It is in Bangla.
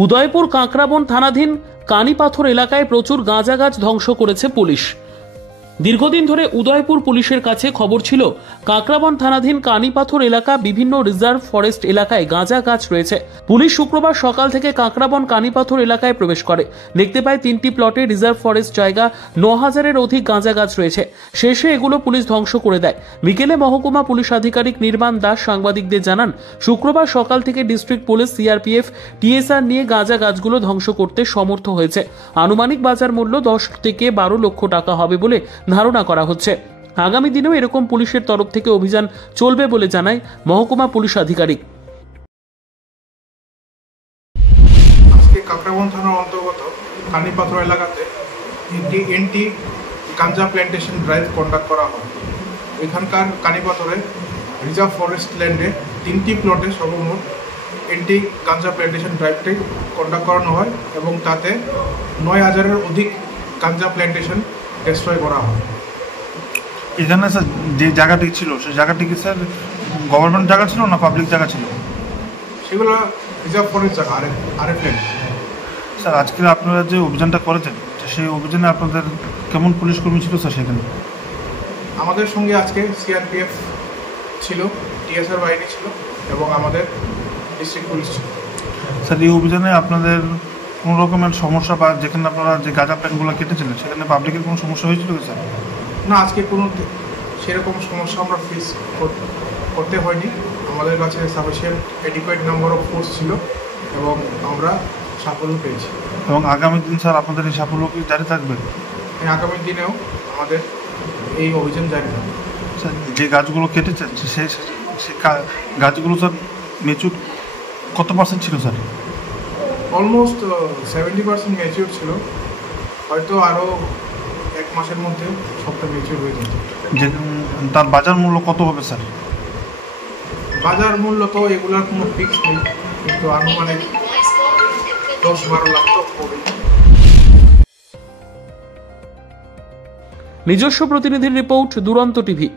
উদয়পুর কাঁকড়াবন থানাধীন কানিপাথর এলাকায় প্রচুর গাঁজা গাছ ধ্বংস করেছে পুলিশ। দীর্ঘদিন ধরে উদয়পুর পুলিশের কাছে খবর ছিল কাঁকড়াবন থানাধীন কানিপাথর এলাকা বিভিন্ন রিজার্ভ ফরেস্ট এলাকায় গাঁজা গাছ রয়েছে। পুলিশ শুক্রবার সকাল থেকে কাঁকড়াবন কানিপাথর এলাকায় প্রবেশ করে, দেখতে পায় 3টি প্লটে রিজার্ভ ফরেস্ট জায়গা 9000-এর অধিক গাঁজা গাছ রয়েছে। শেষে এগুলো পুলিশ ধ্বংস করে দেয়। বিকেলে মহকুমা পুলিশ আধিকারিক নির্বাণ দাস সাংবাদিকদের জানান, শুক্রবার সকাল থেকে ডিস্ট্রিক্ট পুলিশ, সিআরপিএফ, টিএসআর নিয়ে গাঁজা গাছগুলো ধ্বংস করতে সমর্থ হয়েছে। আনুমানিক বাজার মূল্য 10 থেকে 12 লক্ষ টাকা হবে বলে ধারণা করা হচ্ছে। আগামী দিনেও এরকম পুলিশের তরফ থেকে অভিযান চলবে বলে জানায় মহকুমা পুলিশ আধিকারিক। আজকে কাঁকড়াবন থানার অন্তর্গত কানিপাথর এলাকাতে একটি এন্টি গাঞ্জা প্ল্যান্টেশন ড্রাইভ কন্ডাক্ট করা হয়। এখানকার কানিপাথরে রিজার্ভ ফরেস্ট ল্যান্ডে 3টি প্লটে সর্বমোট এন্টি গাঞ্জা প্ল্যান্টেশন ড্রাইভটি কন্ডাক্ট করানো হয় এবং তাতে 9000-এর অধিক গাঞ্জা প্ল্যান্টেশন ডেস্ট্রয় করা হয়। এখানে স্যার যে জায়গাটি ছিল সেই জায়গাটি কি স্যার গভর্নমেন্ট জায়গা ছিল না পাবলিক জায়গা ছিল? সেগুলো রিজার্ভ ফরেস্ট জায়গা, আরএফ ল্যান্ড। স্যার আজকে আপনারা যে অভিযানটা করেছেন সেই অভিযানে আপনাদের কেমন পুলিশ কর্মী ছিল স্যার সেখানে? আমাদের সঙ্গে আজকে সিআরপিএফ ছিল, টিএসআর বাহিনী ছিল এবং আমাদের ডিস্ট্রিক্ট পুলিশ ছিল। স্যার এই অভিযানে আপনাদের কোনো রকমের সমস্যা বা যেখানে আপনারা যে গাঁজা প্ল্যানগুলো কেটেছিলেন সেখানে পাবলিকের কোনো সমস্যা হয়েছিল কি স্যার? না, আজকে কোনো সেরকম সমস্যা আমরা ফেস করতে হয়নি। আমাদের কাছে sufficient adequate number of force ছিল এবং আমরা সাফল্য পেয়েছি। এবং আগামী দিন স্যার আপনাদের এই সাফল্য কি জারি থাকবে? আগামী দিনেও আমাদের এই অভিযান জারি থাকবে। স্যার যে গাছগুলো কেটেছেন সেই গাছগুলো স্যার মেচুর কত পার্সেন্ট ছিল স্যার? অলমোস্ট 70% ম্যাচিউর ছিল, হয়তো আরও 1 মাসের মধ্যে সবটা ম্যাচিউর হয়ে যেত। যে তার বাজার মূল্য কত হবে স্যার? বাজার মূল্য তো এগুলোর কোনো ফিক্স নেই, কিন্তু আনুমানিক 10-12 লাখ তো হবে। নিজস্ব প্রতিনিধির রিপোর্ট, দুরন্ত টিভি।